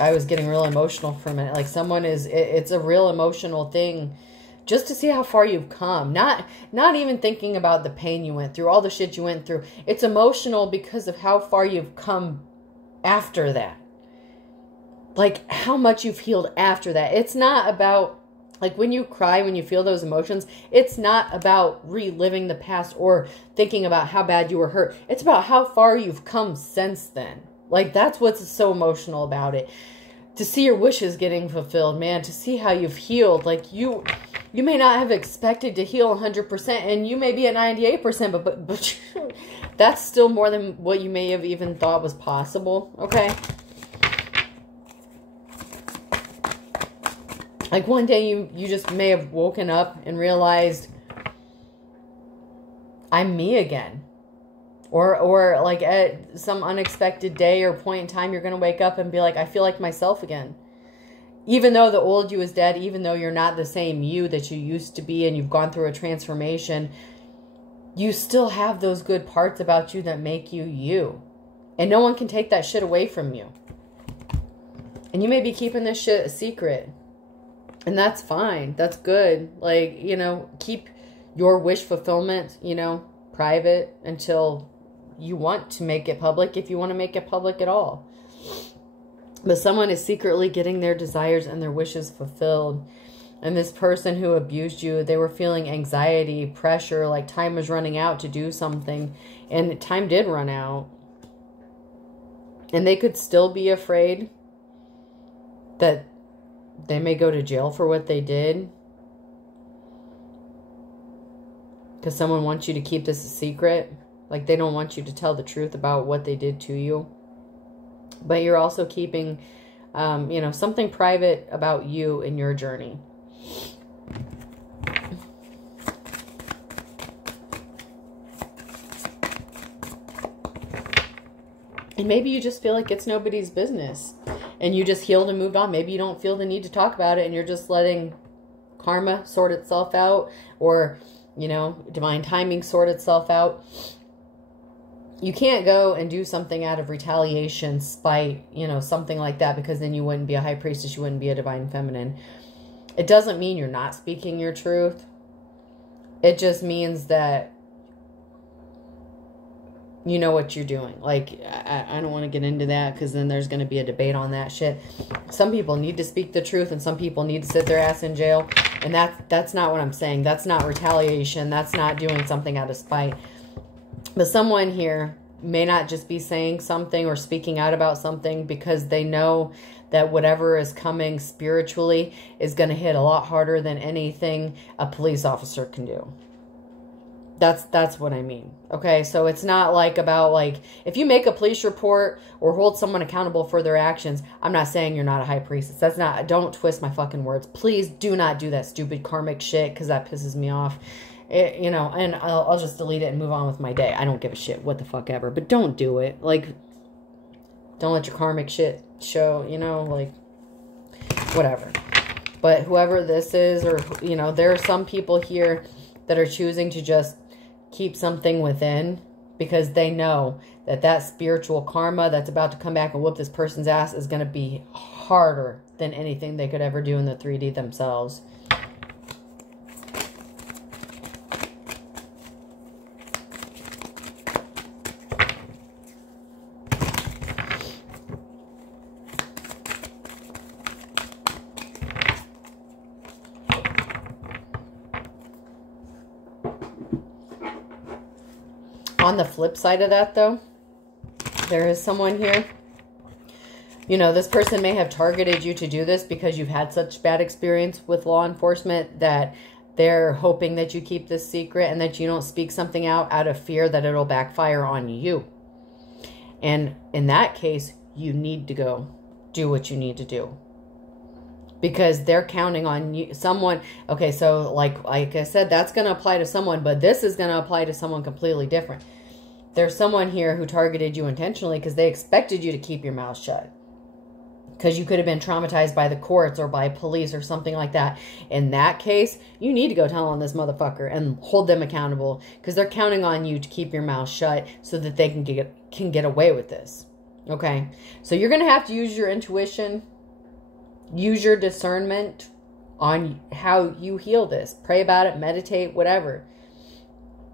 I was getting real emotional for a minute. Like, someone is, it's a real emotional thing just to see how far you've come. Not even thinking about the pain you went through, all the shit you went through. It's emotional because of how far you've come after that. like how much you've healed after that. It's not about, like when you cry, when you feel those emotions, it's not about reliving the past or thinking about how bad you were hurt. It's about how far you've come since then. Like that's what's so emotional about it. To see your wishes getting fulfilled, man, to see how you've healed. Like you may not have expected to heal 100% and you may be at 98%, but that's still more than what you may have even thought was possible, okay? Like one day you just may have woken up and realized, I'm me again. Or like at some unexpected day or point in time, you're going to wake up and be like, I feel like myself again. Even though the old you is dead, even though you're not the same you that you used to be and you've gone through a transformation, you still have those good parts about you that make you you. And no one can take that shit away from you. And you may be keeping this shit a secret. And that's fine. That's good. Like, you know, keep your wish fulfillment, you know, private until you want to make it public, if you want to make it public at all. But someone is secretly getting their desires and their wishes fulfilled. And this person who abused you, they were feeling anxiety, pressure, like time was running out to do something. And time did run out. And they could still be afraid that they may go to jail for what they did. Because someone wants you to keep this a secret. Like they don't want you to tell the truth about what they did to you. But you're also keeping, you know, something private about you and your journey. And maybe you just feel like it's nobody's business. And you just healed and moved on. Maybe you don't feel the need to talk about it and you're just letting karma sort itself out. Or, you know, divine timing sort itself out. You can't go and do something out of retaliation, spite, you know, something like that, because then you wouldn't be a high priestess, you wouldn't be a divine feminine. It doesn't mean you're not speaking your truth. It just means that you know what you're doing. Like, I don't want to get into that because then there's going to be a debate on that shit. Some people need to speak the truth and some people need to sit their ass in jail. And that's not what I'm saying. That's not retaliation. That's not doing something out of spite. But someone here may not just be saying something or speaking out about something because they know that whatever is coming spiritually is going to hit a lot harder than anything a police officer can do. That's what I mean. Okay, so it's not like about like, if you make a police report or hold someone accountable for their actions, I'm not saying you're not a high priestess. That's not, don't twist my fucking words. Please do not do that stupid karmic shit because that pisses me off. You know, and I'll just delete it and move on with my day. I don't give a shit. What the fuck ever. But don't do it. Like, don't let your karmic shit show, you know, like, whatever. But whoever this is, or, you know, there are some people here that are choosing to just keep something within because they know that that spiritual karma that's about to come back and whoop this person's ass is going to be harder than anything they could ever do in the 3D themselves. On the flip side of that, though, there is someone here. You know, this person may have targeted you to do this because you've had such bad experience with law enforcement that they're hoping that you keep this secret and that you don't speak something out of fear that it'll backfire on you. And in that case, you need to go do what you need to do. Because they're counting on you, someone. Okay, so like I said, that's going to apply to someone, but this is going to apply to someone completely different. There's someone here who targeted you intentionally because they expected you to keep your mouth shut. Because you could have been traumatized by the courts or by police or something like that. In that case, you need to go tell on this motherfucker and hold them accountable. Because they're counting on you to keep your mouth shut so that they can get away with this. Okay? So you're going to have to use your intuition. Use your discernment on how you heal this. Pray about it, meditate, whatever.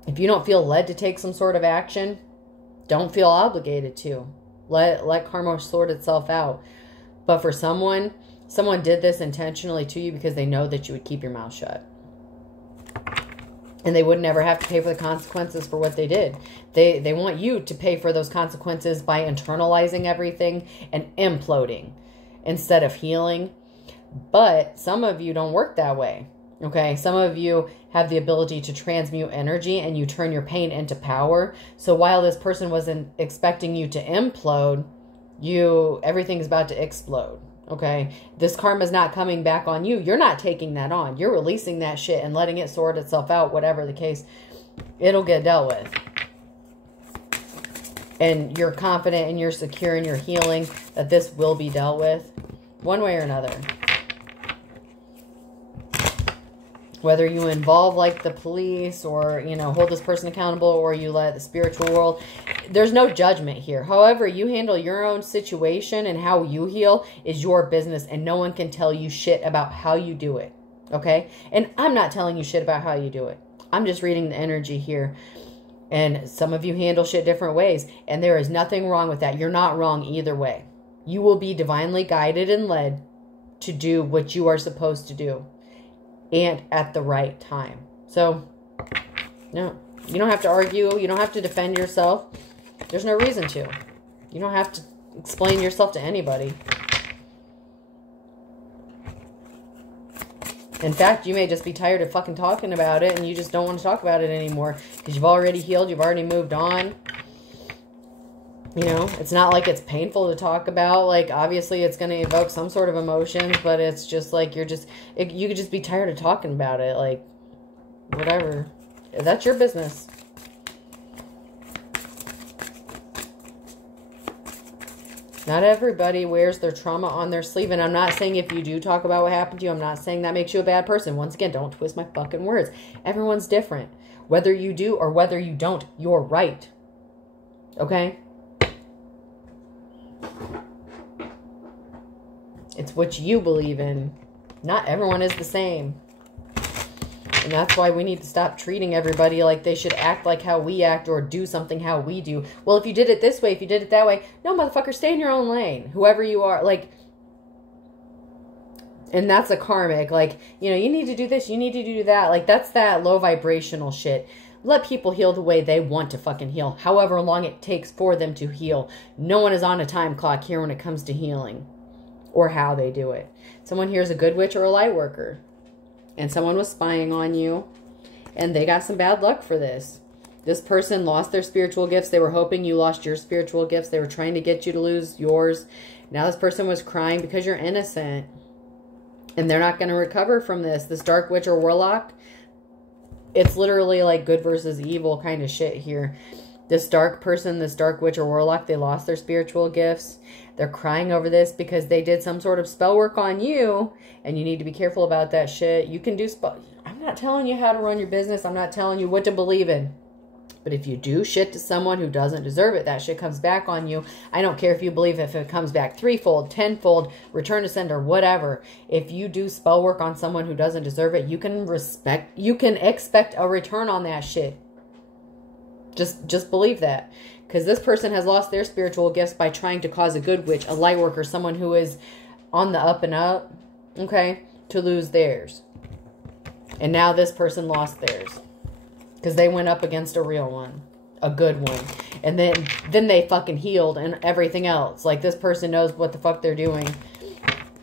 If you don't feel led to take some sort of action, don't feel obligated to. Let karma sort itself out. But for someone did this intentionally to you because they know that you would keep your mouth shut. And they would never have to pay for the consequences for what they did. They want you to pay for those consequences by internalizing everything and imploding instead of healing. But some of you don't work that way. Okay, some of you have the ability to transmute energy and you turn your pain into power. So while this person wasn't expecting you to implode, everything's about to explode. Okay, this karma is not coming back on you. You're not taking that on. You're releasing that shit and letting it sort itself out, whatever the case. It'll get dealt with. And you're confident and you're secure in your healing that this will be dealt with one way or another. Whether you involve like the police or, you know, hold this person accountable, or you let the spiritual world, there's no judgment here. However you handle your own situation and how you heal is your business, and no one can tell you shit about how you do it. Okay? And I'm not telling you shit about how you do it. I'm just reading the energy here. And some of you handle shit different ways, and there is nothing wrong with that. You're not wrong either way. You will be divinely guided and led to do what you are supposed to do, and at the right time. So, no, you don't have to argue. You don't have to defend yourself. There's no reason to. You don't have to explain yourself to anybody. In fact, you may just be tired of fucking talking about it, and you just don't want to talk about it anymore because you've already healed. You've already moved on. You know, it's not like it's painful to talk about. Like, obviously, it's going to evoke some sort of emotions, but it's just like you could just be tired of talking about it. Like, whatever. That's your business. Not everybody wears their trauma on their sleeve. And I'm not saying if you do talk about what happened to you, I'm not saying that makes you a bad person. Once again, don't twist my fucking words. Everyone's different. Whether you do or whether you don't, you're right. Okay? It's what you believe in. Not everyone is the same. And that's why we need to stop treating everybody like they should act like how we act or do something how we do. Well, if you did it this way, if you did it that way. No, motherfucker, stay in your own lane. Whoever you are. Like, and that's a karmic. Like, you know, you need to do this. You need to do that. Like, that's that low vibrational shit. Let people heal the way they want to fucking heal. However long it takes for them to heal. No one is on a time clock here when it comes to healing. Or how they do it. Someone here is a good witch or a light worker. And someone was spying on you. And they got some bad luck for this. This person lost their spiritual gifts. They were hoping you lost your spiritual gifts. They were trying to get you to lose yours. Now this person was crying because you're innocent. And they're not going to recover from this. This dark witch or warlock, it's literally like good versus evil kind of shit here. This dark person, this dark witch or warlock, they lost their spiritual gifts. They're crying over this because they did some sort of spell work on you. And you need to be careful about that shit. You can do spell. I'm not telling you how to run your business. I'm not telling you what to believe in. But if you do shit to someone who doesn't deserve it, that shit comes back on you. I don't care if you believe if it comes back threefold, tenfold, return to sender, whatever. If you do spell work on someone who doesn't deserve it, you can expect a return on that shit. Just believe that. Because this person has lost their spiritual gifts by trying to cause a good witch, a light worker, someone who is on the up and up, okay, to lose theirs. And now this person lost theirs. Because they went up against a real one. A good one. And then they fucking healed and everything else. Like, this person knows what the fuck they're doing.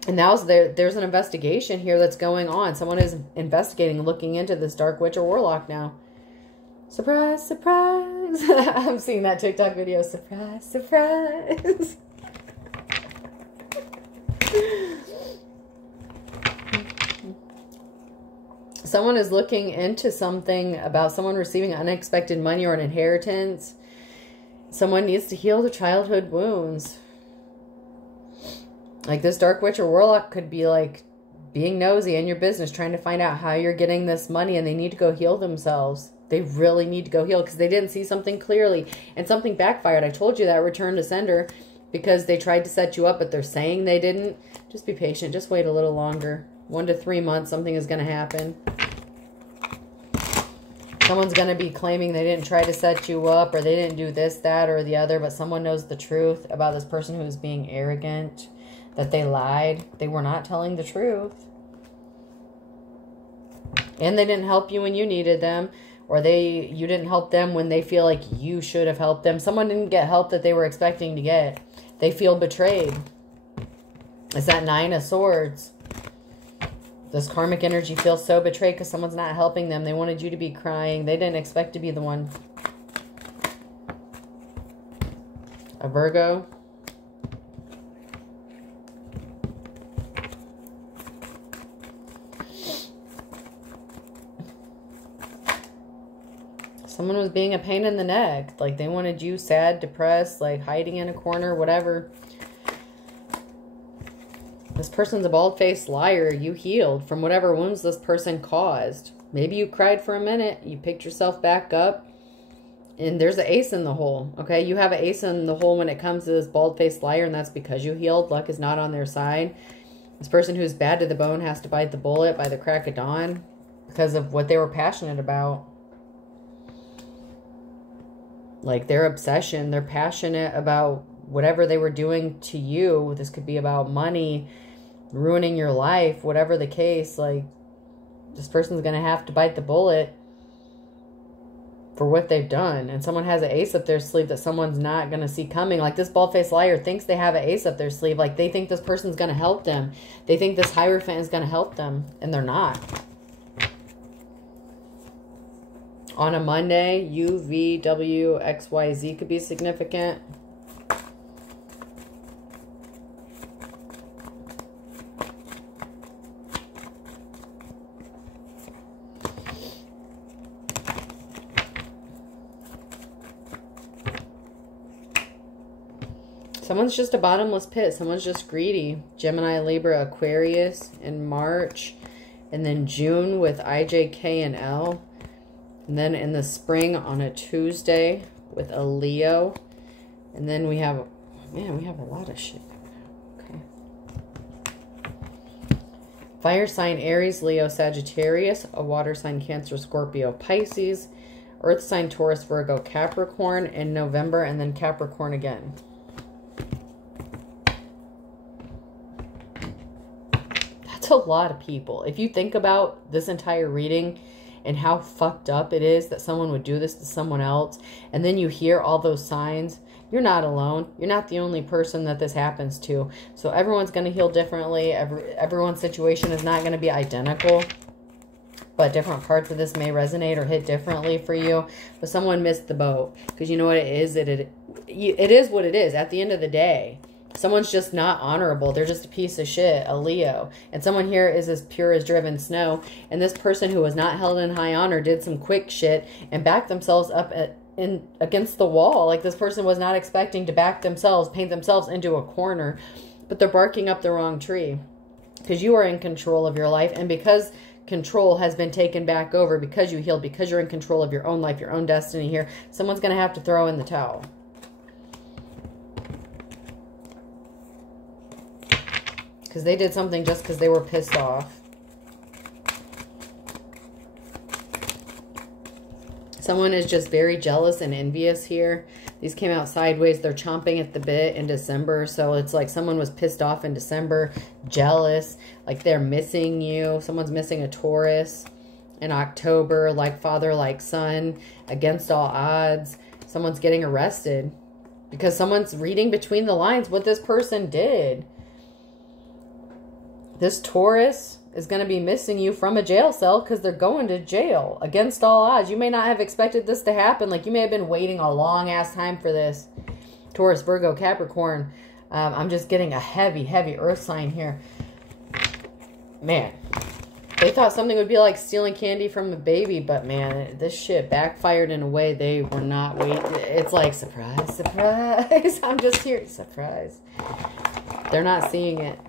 And now there's an investigation here that's going on. Someone is investigating, looking into this dark witch or warlock now. Surprise, surprise. I'm seeing that TikTok video. Surprise, surprise. Someone is looking into something about someone receiving unexpected money or an inheritance. Someone needs to heal their childhood wounds. Like, this dark witch or warlock could be like being nosy in your business, trying to find out how you're getting this money, and they need to go heal themselves. They really need to go heal because they didn't see something clearly and something backfired. I told you that return to sender because they tried to set you up, but they're saying they didn't. Just be patient. Just wait a little longer. 1 to 3 months, something is going to happen. Someone's going to be claiming they didn't try to set you up or they didn't do this, that, or the other, but someone knows the truth about this person who's being arrogant. that they lied. They were not telling the truth. And they didn't help you when you needed them. Or you didn't help them when they feel like you should have helped them. Someone didn't get help that they were expecting to get. They feel betrayed. It's that 9 of Swords. This karmic energy feels so betrayed because someone's not helping them. They wanted you to be crying. They didn't expect to be the one. A Virgo. Someone was being a pain in the neck. Like they wanted you sad, depressed, like hiding in a corner, whatever. This person's a bald-faced liar. You healed from whatever wounds this person caused. Maybe you cried for a minute. You picked yourself back up. And there's an ace in the hole. Okay, you have an ace in the hole when it comes to this bald-faced liar. And that's because you healed. Luck is not on their side. This person who's bad to the bone has to bite the bullet by the crack of dawn. Because of what they were passionate about. Like their obsession, they're passionate about whatever they were doing to you. This could be about money, ruining your life, whatever the case. Like this person's going to have to bite the bullet for what they've done. And someone has an ace up their sleeve that someone's not going to see coming. Like this bald-faced liar thinks they have an ace up their sleeve. Like they think this person's going to help them. They think this Hierophant is going to help them. And they're not. On a Monday, U, V, W, X, Y, Z could be significant. Someone's just a bottomless pit. Someone's just greedy. Gemini, Libra, Aquarius in March. And then June with I, J, K, and L. And then in the spring on a Tuesday with a Leo. And then we have, man, we have a lot of shit. Okay. Fire sign Aries, Leo, Sagittarius. A water sign Cancer, Scorpio, Pisces. Earth sign Taurus, Virgo, Capricorn in November. And then Capricorn again. That's a lot of people. If you think about this entire reading and how fucked up it is that someone would do this to someone else, and then you hear all those signs, you're not alone. You're not the only person that this happens to. So everyone's going to heal differently. Everyone's situation is not going to be identical, but different parts of this may resonate or hit differently for you. But someone missed the boat, because you know what it is? It is what it is at the end of the day. Someone's just not honorable. They're just a piece of shit, a Leo. And someone here is as pure as driven snow. And this person who was not held in high honor did some quick shit and backed themselves up against the wall. Like this person was not expecting to back themselves, paint themselves into a corner. But they're barking up the wrong tree. Because you are in control of your life. And because control has been taken back over, because you healed, because you're in control of your own life, your own destiny here, someone's going to have to throw in the towel. Because they did something just because they were pissed off. Someone is just very jealous and envious here. These came out sideways. They're chomping at the bit in December. So it's like someone was pissed off in December, jealous, like they're missing you. Someone's missing a Taurus in October, like father, like son, against all odds. Someone's getting arrested because someone's reading between the lines what this person did. This Taurus is going to be missing you from a jail cell because they're going to jail against all odds. You may not have expected this to happen. Like you may have been waiting a long ass time for this. Taurus, Virgo, Capricorn. I'm just getting a heavy, heavy earth sign here. Man, they thought something would be like stealing candy from a baby, but man, this shit backfired in a way they were not waiting. It's like, surprise, surprise. I'm just here, surprise. They're not seeing it.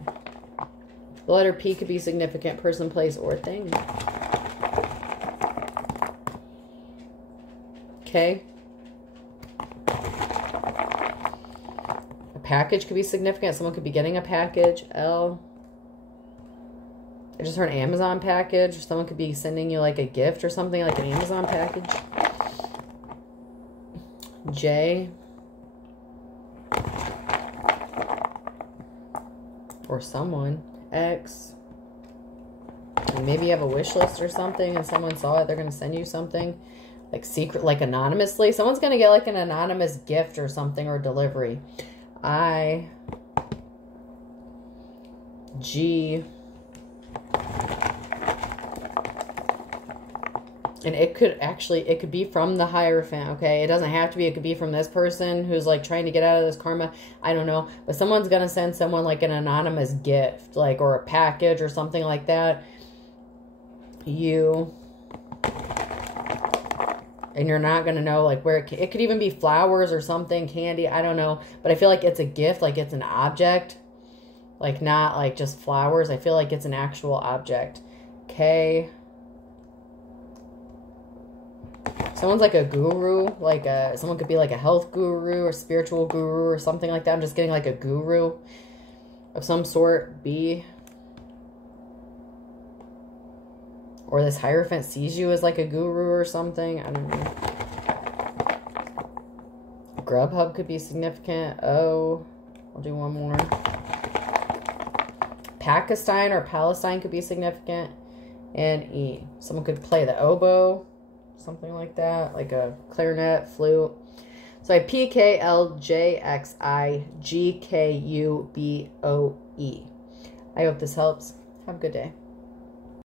The letter P could be significant, person, place, or thing. Okay. A package could be significant. Someone could be getting a package. L. I just heard an Amazon package. Someone could be sending you like a gift or something, like an Amazon package. J. or someone. X. And maybe you have a wish list or something and someone saw it. They're going to send you something. Like secret, like anonymously. Someone's going to get like an anonymous gift or something, or delivery. I. G. And it could be from the Hierophant, okay? It doesn't have to be. It could be from this person who's like trying to get out of this karma. I don't know. But someone's going to send someone like an anonymous gift, like, or a package or something like that. You. And you're not going to know like where it could even be flowers or something, candy. I don't know. But I feel like it's a gift, like it's an object. Like not like just flowers. I feel like it's an actual object. K. Someone's like a guru, like someone could be like a health guru or spiritual guru or something like that. I'm just getting like a guru of some sort. B. Or this Hierophant sees you as like a guru or something. I don't know. Grubhub could be significant. O. I'll do one more. Pakistan or Palestine could be significant. And E. Someone could play the oboe. Something like that, like a clarinet, flute. So I have PKLJXIGKUBOE. I hope this helps. Have a good day.